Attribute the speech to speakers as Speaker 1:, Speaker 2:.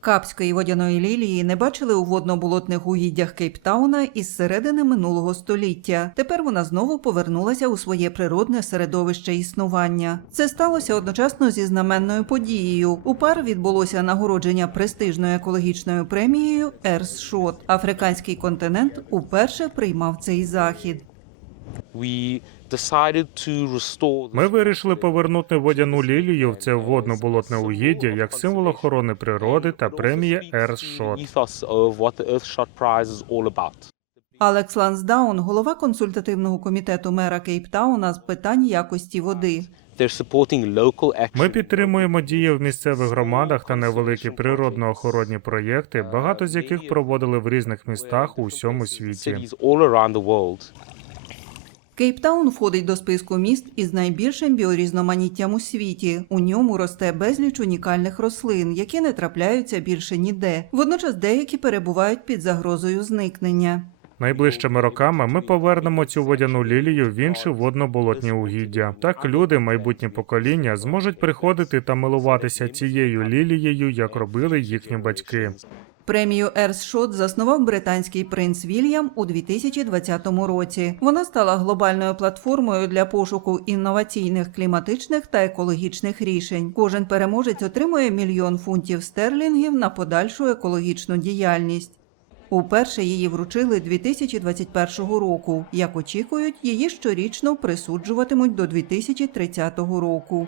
Speaker 1: Капської водяної лілії не бачили у водно-болотних угіддях Кейптауна із середини минулого століття. Тепер вона знову повернулася у своє природне середовище існування. Це сталося одночасно зі знаменною подією. У пар відбулося нагородження престижною екологічною премією Ерс Шот. Африканський континент уперше приймав цей захід.
Speaker 2: Ми вирішили повернути водяну лілію в це водно-болотне угіддя як символ охорони природи та
Speaker 3: the Earthshot.
Speaker 1: Алекс Лансдаун, голова консультативного комітету мера Кейптауна з питань якості води.
Speaker 2: Ми підтримуємо дії в місцевих громадах та невеликі природно-охоронні проєкти, багато з яких проводили в різних містах у всьому світі.
Speaker 1: Кейптаун входить до списку міст із найбільшим біорізноманіттям у світі. У ньому росте безліч унікальних рослин, які не трапляються більше ніде. Водночас деякі перебувають під загрозою зникнення.
Speaker 2: Найближчими роками ми повернемо цю водяну лілію в інші водно-болотні угіддя. Так люди, майбутні покоління, зможуть приходити та милуватися цією лілією, як робили їхні батьки.
Speaker 1: Премію Ерсшот заснував британський принц Вільям у 2020 році. Вона стала глобальною платформою для пошуку інноваційних кліматичних та екологічних рішень. Кожен переможець отримує мільйон фунтів стерлінгів на подальшу екологічну діяльність. Уперше її вручили 2021 року. Як очікують, її щорічно присуджуватимуть до 2030 року.